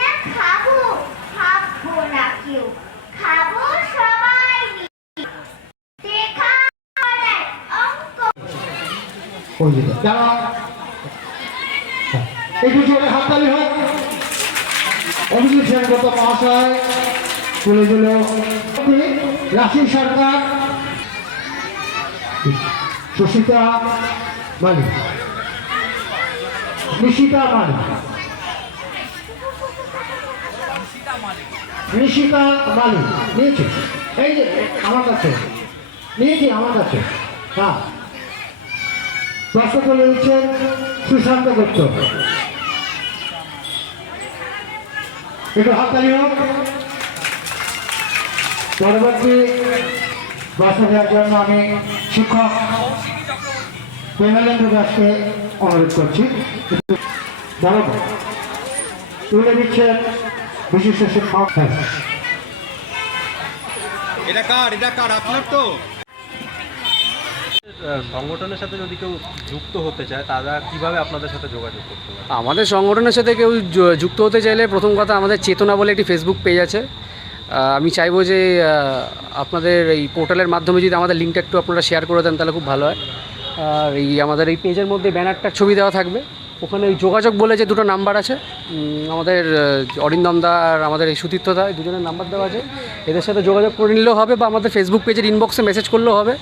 না খাবো খাবো না কেউ খাবো সবাই একটু জোরে হাততালি হোক অভিজিৎ সেনগত মহাশয় চলে সুশিতা মালিক নিশিতা মালিক ঋষিকা বালি নিয়েছি এই যে আমার কাছে নিয়েছি আমার কাছে হ্যাঁ প্রশ্ন করে দিচ্ছেন সুশান্ত গুপ্ত একটু হাততালি হোক পরবর্তী বাসা দেওয়ার জন্য আমি শিক্ষক প্রেমানন্দ দাসকে অনুরোধ করছি ধরো তুলে দিচ্ছেন সংগঠনের সাথে যদি কেউ যুক্ত হতে চায় তারা কিভাবে আপনাদের সাথে যোগাযোগ করতে আমাদের সংগঠনের সাথে কেউ যুক্ত হতে চাইলে প্রথম কথা আমাদের চেতনা বলে একটি ফেসবুক পেজ আছে আমি চাইবো যে আপনাদের এই পোর্টালের মাধ্যমে যদি আমাদের লিঙ্কটা একটু আপনারা শেয়ার করে দেন তাহলে খুব ভালো হয় আর এই আমাদের এই পেজের মধ্যে ব্যানারটার ছবি দেওয়া থাকবে ওখানে ওই যোগাযোগ বলে যে দুটো নাম্বার আছে আমাদের অরিন্দমদা আর আমাদের এই সুতীর্থদা এই দুজনের নাম্বার দেওয়া আছে এদের সাথে যোগাযোগ করে নিলেও হবে বা আমাদের ফেসবুক পেজের ইনবক্সে মেসেজ করলেও হবে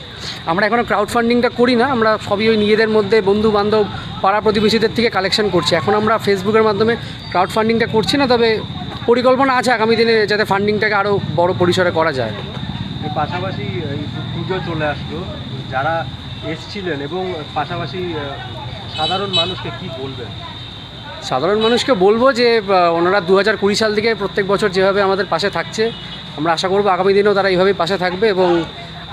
আমরা এখনও ক্রাউড ফান্ডিংটা করি না আমরা সবই ওই নিজেদের মধ্যে বন্ধু বান্ধব পাড়া প্রতিবেশীদের থেকে কালেকশন করছি এখন আমরা ফেসবুকের মাধ্যমে ক্রাউড ফান্ডিংটা করছি না তবে পরিকল্পনা আছে আগামী দিনে যাতে ফান্ডিংটাকে আরও বড় পরিসরে করা যায় পাশাপাশি পুজো চলে আসলো যারা এসছিলেন এবং পাশাপাশি সাধারণ মানুষকে কি বলবেন সাধারণ মানুষকে বলবো যে ওনারা দু হাজার কুড়ি সাল থেকে প্রত্যেক বছর যেভাবে আমাদের পাশে থাকছে আমরা আশা করবো আগামী দিনেও তারা এইভাবেই পাশে থাকবে এবং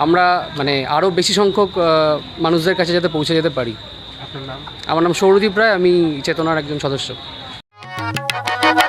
আমরা মানে আরও বেশি সংখ্যক মানুষদের কাছে যাতে পৌঁছে যেতে পারি আপনার নাম আমার নাম সৌরদীপ রায় আমি চেতনার একজন সদস্য